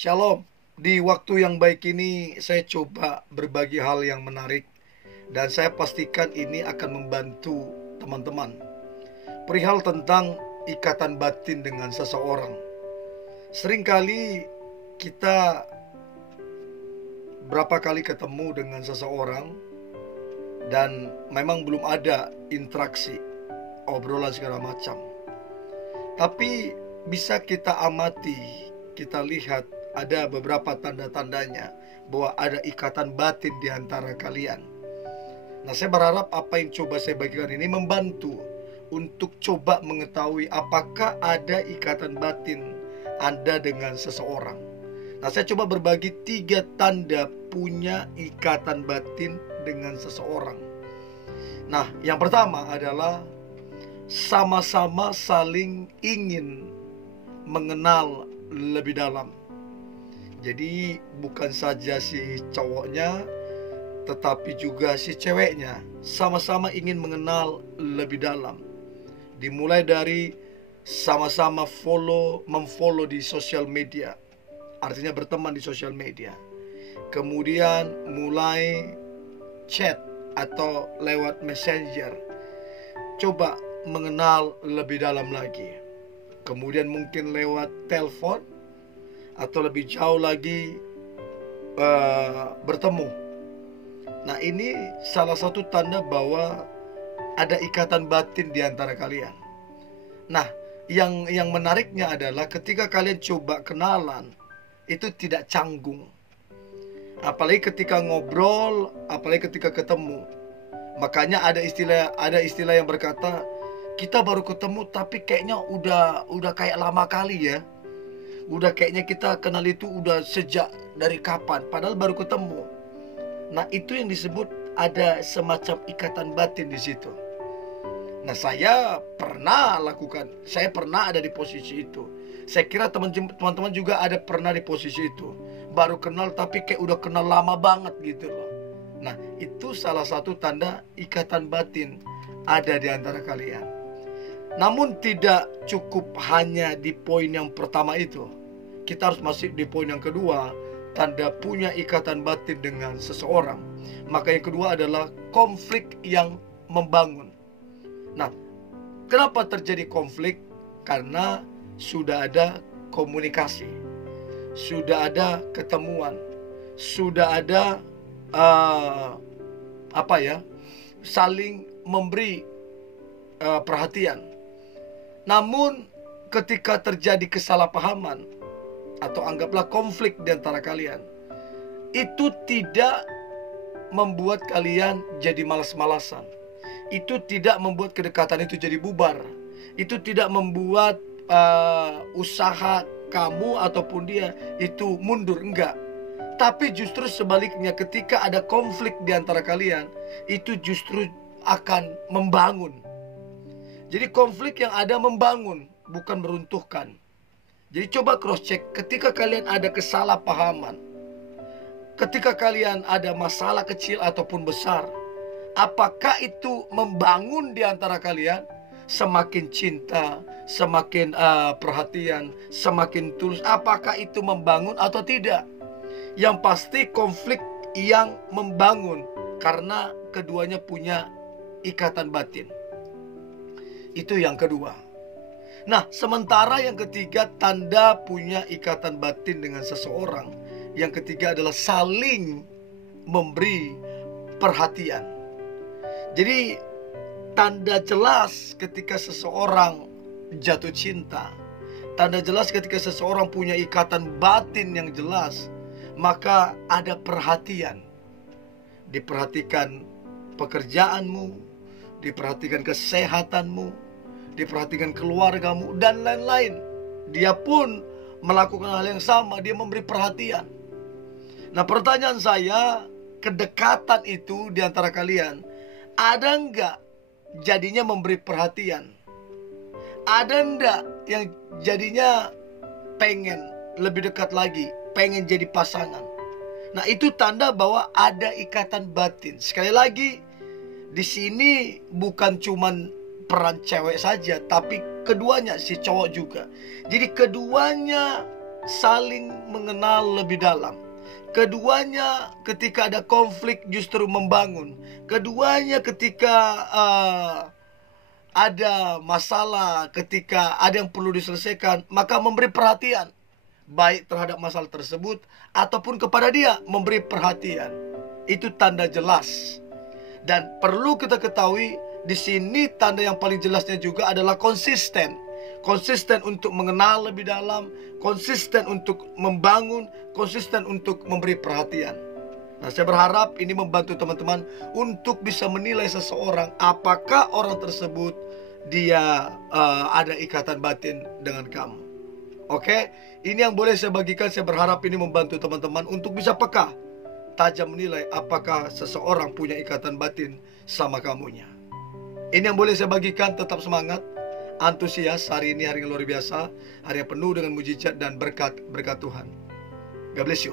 Shalom, di waktu yang baik ini saya coba berbagi hal yang menarik dan saya pastikan ini akan membantu teman-teman. Perihal tentang ikatan batin dengan seseorang. Seringkali kita berapa kali ketemu dengan seseorang dan memang belum ada interaksi, obrolan segala macam. Tapi bisa kita amati, kita lihat ada beberapa tanda-tandanya bahwa ada ikatan batin di antara kalian. Nah, saya berharap apa yang coba saya bagikan ini membantu untuk coba mengetahui apakah ada ikatan batin Anda dengan seseorang. Nah, saya coba berbagi 3 tanda punya ikatan batin dengan seseorang. Nah, yang pertama adalah sama-sama saling ingin mengenal lebih dalam. Jadi bukan saja si cowoknya, tetapi juga si ceweknya sama-sama ingin mengenal lebih dalam. Dimulai dari sama-sama memfollow di sosial media, artinya berteman di sosial media. Kemudian mulai chat atau lewat messenger, coba mengenal lebih dalam lagi. Kemudian mungkin lewat telepon, atau lebih jauh lagi bertemu. Nah, ini salah satu tanda bahwa ada ikatan batin di antara kalian. Nah, yang menariknya adalah ketika kalian coba kenalan, itu tidak canggung. Apalagi ketika ngobrol, apalagi ketika ketemu. Makanya ada istilah yang berkata, kita baru ketemu tapi kayaknya udah kayak lama kali ya. Udah kayaknya kita kenal itu udah sejak dari kapan, padahal baru ketemu. Nah, itu yang disebut ada semacam ikatan batin di situ. Nah, saya pernah lakukan, saya pernah ada di posisi itu. Saya kira teman-teman juga ada pernah di posisi itu. Baru kenal tapi kayak udah kenal lama banget gitu loh. Nah, itu salah satu tanda ikatan batin ada di antara kalian. Namun tidak cukup hanya di poin yang pertama itu. Kita harus masuk di poin yang kedua, tanda punya ikatan batin dengan seseorang. Maka yang kedua adalah konflik yang membangun. Nah, kenapa terjadi konflik? Karena sudah ada komunikasi, sudah ada ketemuan, sudah ada saling memberi perhatian. Namun ketika terjadi kesalahpahaman atau anggaplah konflik di antara kalian, itu tidak membuat kalian jadi malas-malasan. Itu tidak membuat kedekatan itu jadi bubar. Itu tidak membuat usaha kamu ataupun dia itu mundur, enggak. Tapi justru sebaliknya, ketika ada konflik di antara kalian, itu justru akan membangun. Jadi konflik yang ada membangun, bukan meruntuhkan. Jadi coba cross check ketika kalian ada kesalahpahaman, ketika kalian ada masalah kecil ataupun besar, apakah itu membangun di antara kalian? Semakin cinta, semakin perhatian, semakin tulus, apakah itu membangun atau tidak? Yang pasti konflik yang membangun karena keduanya punya ikatan batin. Itu yang kedua. Nah, sementara yang ketiga, tanda punya ikatan batin dengan seseorang, yang ketiga adalah saling memberi perhatian. Jadi tanda jelas ketika seseorang jatuh cinta, tanda jelas ketika seseorang punya ikatan batin yang jelas, maka ada perhatian. Diperhatikan pekerjaanmu, diperhatikan kesehatanmu, diperhatikan keluargamu, dan lain-lain. Dia pun melakukan hal yang sama, dia memberi perhatian. Nah, pertanyaan saya, kedekatan itu di antara kalian, ada enggak jadinya memberi perhatian? Ada enggak yang jadinya pengen lebih dekat lagi, pengen jadi pasangan? Nah, itu tanda bahwa ada ikatan batin. Sekali lagi, di sini bukan cuman peran cewek saja, tapi keduanya, si cowok juga. Jadi keduanya saling mengenal lebih dalam. Keduanya ketika ada konflik justru membangun. Keduanya ketika ada masalah, ketika ada yang perlu diselesaikan, maka memberi perhatian, baik terhadap masalah tersebut ataupun kepada dia, memberi perhatian. Itu tanda jelas. Dan perlu kita ketahui, di sini tanda yang paling jelasnya juga adalah konsisten. Konsisten untuk mengenal lebih dalam, konsisten untuk membangun, konsisten untuk memberi perhatian. Nah, saya berharap ini membantu teman-teman untuk bisa menilai seseorang, apakah orang tersebut dia ada ikatan batin dengan kamu. Oke, ini yang boleh saya bagikan. Saya berharap ini membantu teman-teman untuk bisa peka, tajam menilai apakah seseorang punya ikatan batin sama kamunya. Ini yang boleh saya bagikan. Tetap semangat, antusias. Hari ini hari yang luar biasa, hari yang penuh dengan mujizat dan berkat Tuhan. God bless you.